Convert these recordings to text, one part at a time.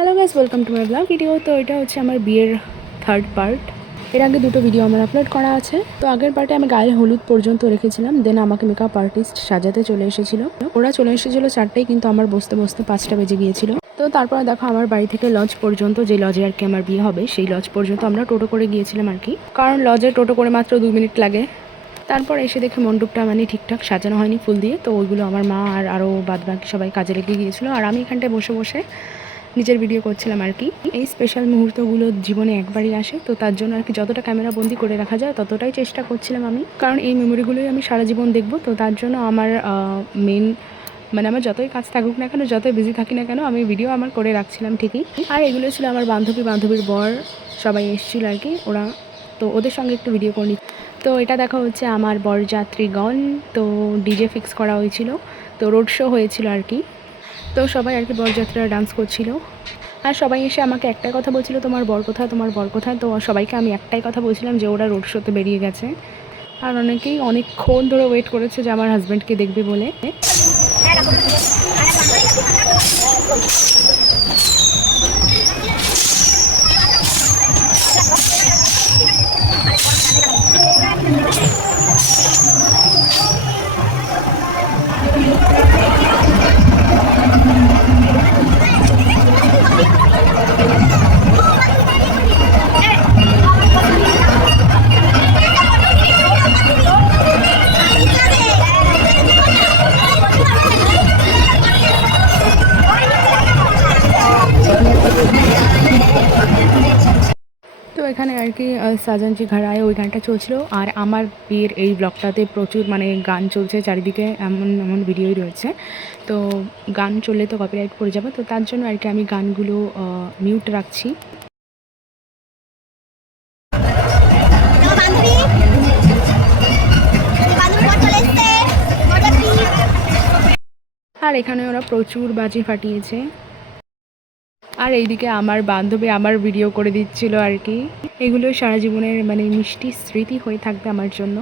Hello guys, welcome to my blog video. তো এটা হচ্ছে আমার বিয়ের থার্ড পার্ট। এর আগে দুটো ভিডিও আমার আপলোড করা আছে। তো আগের পার্টে আমি গায়ে হলুদ পর্যন্ত রেখেছিলাম, দেন আমাকে মেকআপ আর্টিস্ট সাজাতে চলে এসেছিল। ওরা চলে এসেছিলো 4টায়, কিন্তু আমার বসতে বসতে 5টা বেজে গিয়েছিল। তো তারপর দেখো আমার বাড়ি থেকে লজ পর্যন্ত, যে লজে আর কি আমার বিয়ে হবে, সেই লজ পর্যন্ত আমরা টোটো করে গিয়েছিলাম আর কি, কারণ লজে টোটো করে মাত্র 2 মিনিট লাগে। তারপর এসে দেখি মণ্ডপটা মানে ঠিকঠাক সাজানো হয়নি ফুল দিয়ে, তো ওইগুলো আমার মা আর আরও বাদবাকি সবাই কাজে লেগে গিয়েছিলো, আর আমি এখানটায় বসে বসে নিজের ভিডিও করছিলাম আর কি। এই স্পেশাল মুহূর্তগুলো জীবনে একবারই আসে, তো তার জন্য আর কি যতটা ক্যামেরা বন্দি করে রাখা যায় ততটাই চেষ্টা করছিলাম আমি, কারণ এই মেমোরিগুলোই আমি সারা জীবন দেখব। তো তার জন্য আমার মেন মানে আমার যতই কাজ থাকুক না কেন, যতই বিজি থাকি না কেন, আমি ভিডিও আমার করে রাখছিলাম ঠিকই। আর এগুলো ছিল আমার বান্ধবীর বর সবাই এসেছিল আর কি, ওরা, তো ওদের সঙ্গে একটু ভিডিও করে নিচ্ছি। তো এটা দেখা হচ্ছে আমার বরযাত্রীগণ। তো ডিজে ফিক্স করা হয়েছিল, তো রোড শো হয়েছিল আর কি। তো সবাই আর কি বরযাত্রীরা ডান্স করছিল, আর সবাই এসে আমাকে একটাই কথা বলছিল, তোমার বর কোথায়, তোমার বর কোথায়। তো সবাইকে আমি একটাই কথা বলছিলাম যে ওরা রোড শোতে বেরিয়ে গেছে। আর অনেকেই অনেকক্ষণ ধরে ওয়েট করেছে যে আমার হাজব্যান্ডকে দেখবে বলে। তো এখানে আর কি সাজানজি ঘরায় ওই গানটা চলছিল, আর আমার বিয়ের এই ব্লগটাতে প্রচুর মানে গান চলছে চারিদিকে, এমন এমন ভিডিওই রয়েছে। তো গান চললে তো কপিরাইট পড়ে যাবে, তো তার জন্য আর কি আমি গানগুলো মিউট রাখছি। আর এখানে ওরা প্রচুর বাজি ফাটিয়েছে, আর এইদিকে আমার বান্ধবী আমার ভিডিও করে দিচ্ছিল আর কি। এগুলো সারা জীবনের মানে মিষ্টি স্মৃতি হয়ে থাকবে আমার জন্য।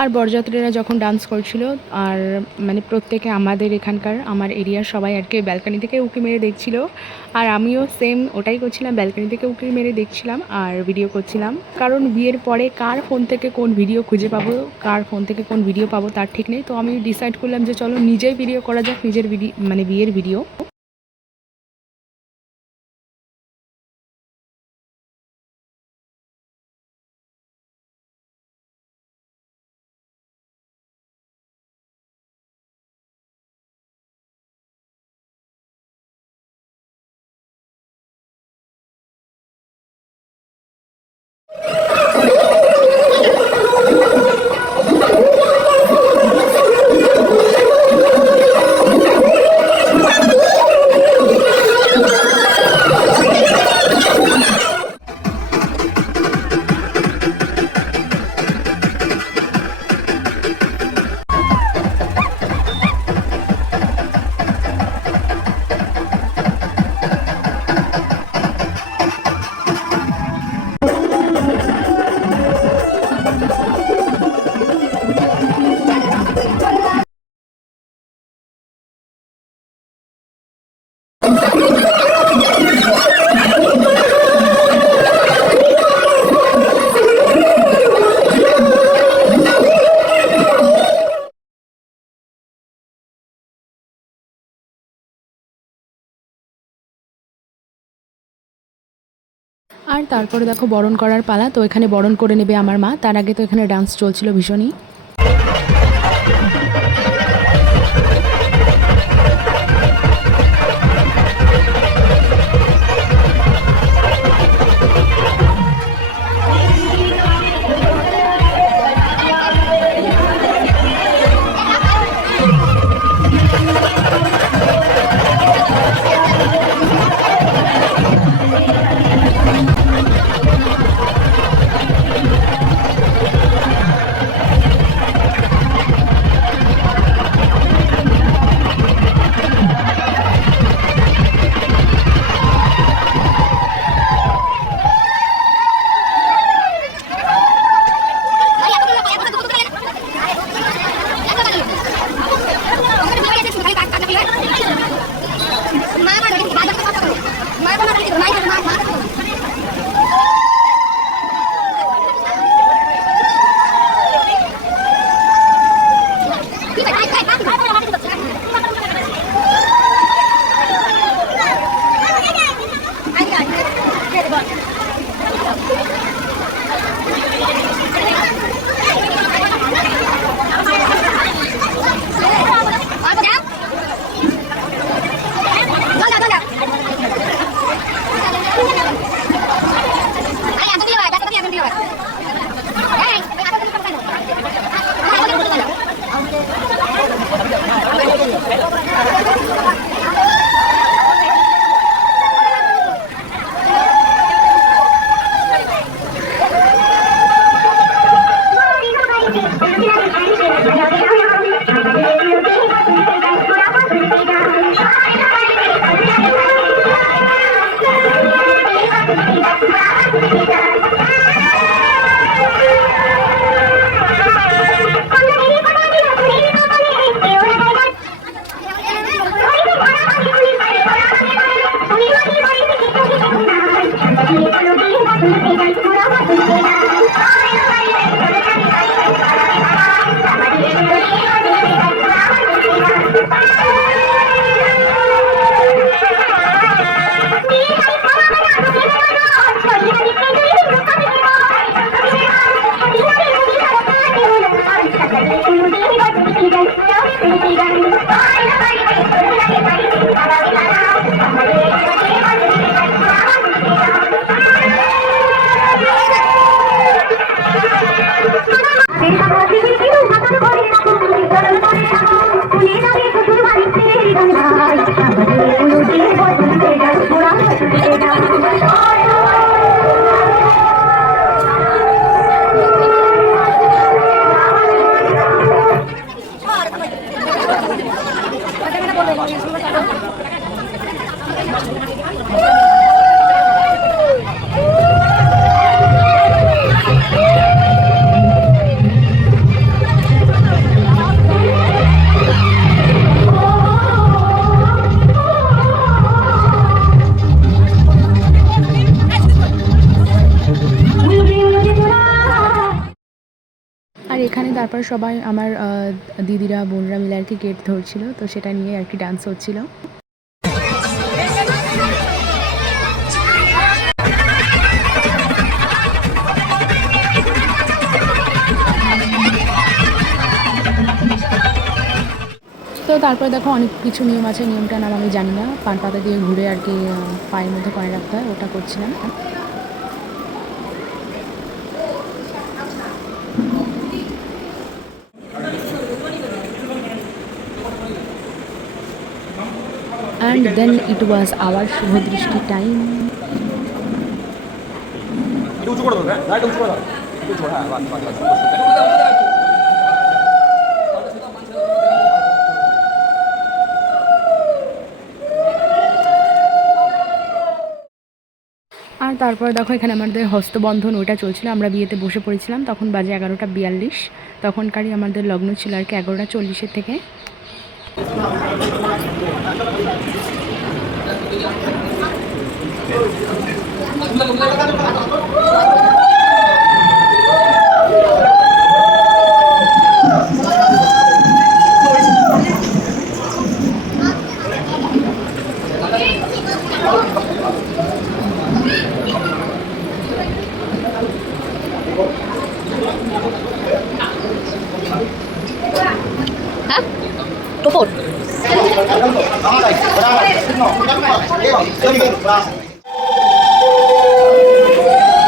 আর বরযাত্রীরা যখন ডান্স করছিল, আর মানে প্রত্যেকে আমাদের এখানকার আমার এরিয়ার সবাই আর কি ব্যালকানি থেকে উঁকি মেরে দেখছিল, আর আমিও সেম ওটাই করছিলাম, ব্যালকানি থেকে উঁকি মেরে দেখছিলাম আর ভিডিও করছিলাম। কারণ বিয়ের পরে কার ফোন থেকে কোন ভিডিও খুঁজে পাবো, কার ফোন থেকে কোন ভিডিও পাবো তার ঠিক নেই। তো আমি ডিসাইড করলাম যে চলো নিজেই ভিডিও করা যাক, নিজের ভিডিও মানে বিয়ের ভিডিও। আর তারপরে দেখো বরণ করার পালা। তো এখানে বরণ করে নেবে আমার মা, তার আগে তো এখানে ডান্স চলছিল ভীষণই। আর এখানে তারপর সবাই আমার দিদিরা বোনরা মিলে আর কি গেট ধরছিল, তো সেটা নিয়ে আর কি ডান্স হচ্ছিল। তো তারপর দেখো অনেক কিছু নিয়ম আছে, নিয়মটার নাম আমি জানি না, পান পাতা দিয়ে ঘুরে আর কি পায়ের মধ্যে করে রাখতে হয়, ওটা করছিলাম। And then it was our Shubhodrishti time. আর তারপর দেখো এখানে আমাদের হস্তবন্ধন ওটা চলছিল, আমরা বিয়েতে বসে পড়েছিলাম, তখন বাজে 11:42, তখনকারই আমাদের লগ্ন ছিল আর কি 11:40 থেকে। Hãy subscribe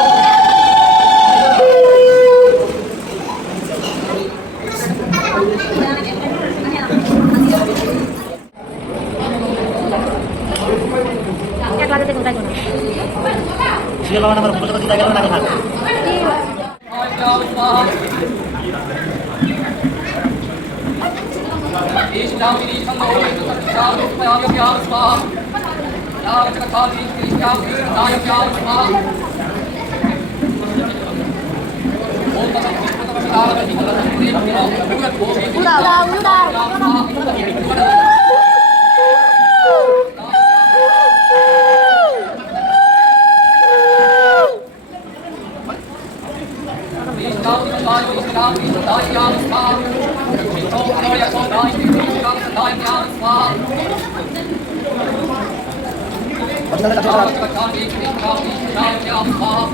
cho kênh Ghiền Mì Gõ để không bỏ lỡ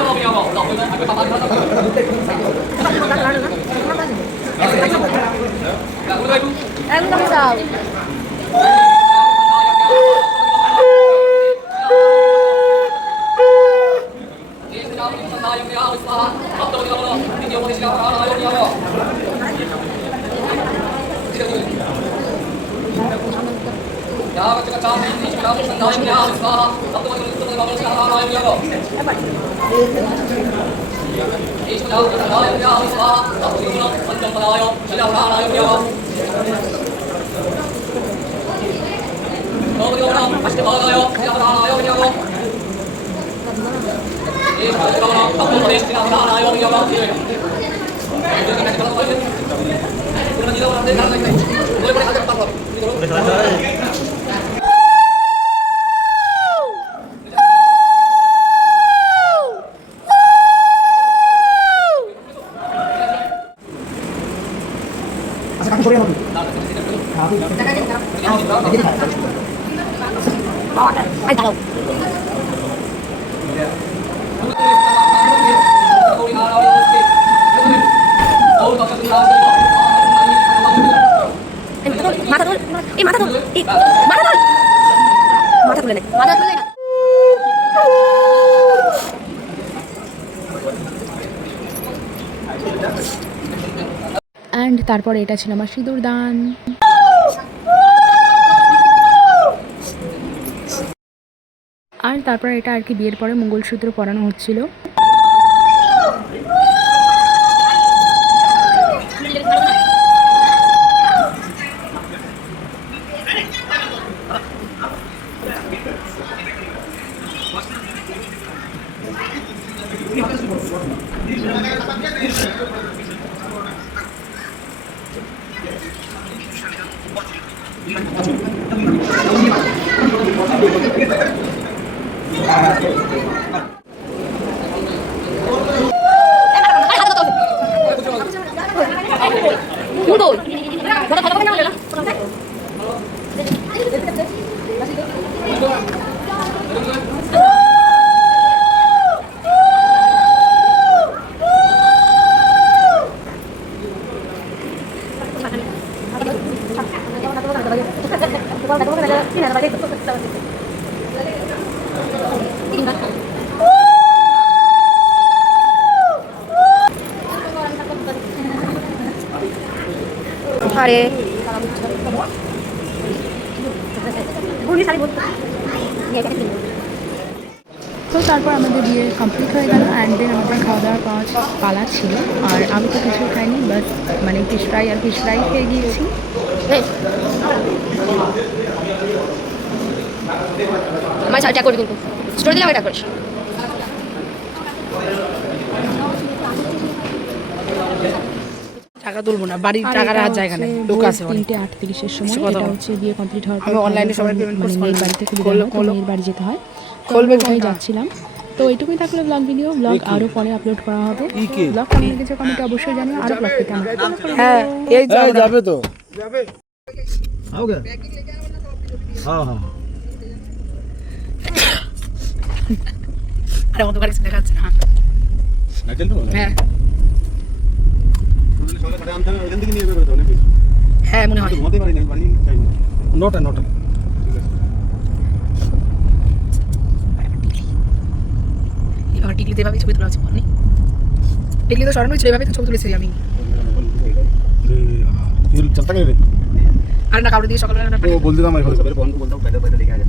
những video hấp dẫn. মাথা ধর মাথা তুলে নে অ্যান্ড তারপরে এটা ছিল আমার সিঁদুর দান। আর তারপরে এটা আর কি বিয়ের পরে মঙ্গলসূত্র পরানো হচ্ছিল। আরে তো তারপর আমাদের বিয়ে কমপ্লিট হয়ে গেল অ্যান্ড দেন আমাদের খাওয়া দাওয়ার পালা ছিল। আর আমি তো কিছু খাইনি, বাস মানে ফিশ ফ্রাই আর ফিশ ফ্রাই খেয়ে গিয়েছি। আমার ট্যাগ করবি কিন্তু স্টোরি দিলে আমি ট্যাগ করিস। টাকা তুলবো না, বাড়ির টাকার আর জায়গা নেই, লোক আছে অনেক। 3:38 সময় এটা হচ্ছে বিয়ে কমপ্লিট হওয়ার পর আমি অনলাইনে সবাই পেমেন্ট মানে করছি, মেয়ের বাড়িতে খুলে দেওয়া হয়, তো মেয়ের বাড়ি যেতে হয়, তো খুলবে আমি ওখানে কোনটা? যাচ্ছিলাম। তো এইটুকুই থাকলো ব্লগ ভিডিও। ব্লগ আরও পরে আপলোড করা হবে। ব্লগ কেমন লেগেছে কমেন্টে অবশ্যই জানিও। আরও ব্লগ পেতে আমরা হ্যাঁ এই যাবে তো যাবে आओगे हाँ हाँ আরে অন্ধকার কিছু দেখা যাচ্ছে না। হ্যাঁ হ্যাঁ মনে হয় नोटा नोटा এবার টিকলিতে এভাবে ছবি তোলা হচ্ছে বলনি, টিকলি তো সরানো ছিল, এভাবে তো ছবি তুলেছি আমি। चलता क्या আর না কাউরে দিয়ে সকালবেলা वो बोल देता मैं बोलता हूँ पहले लेके आ जा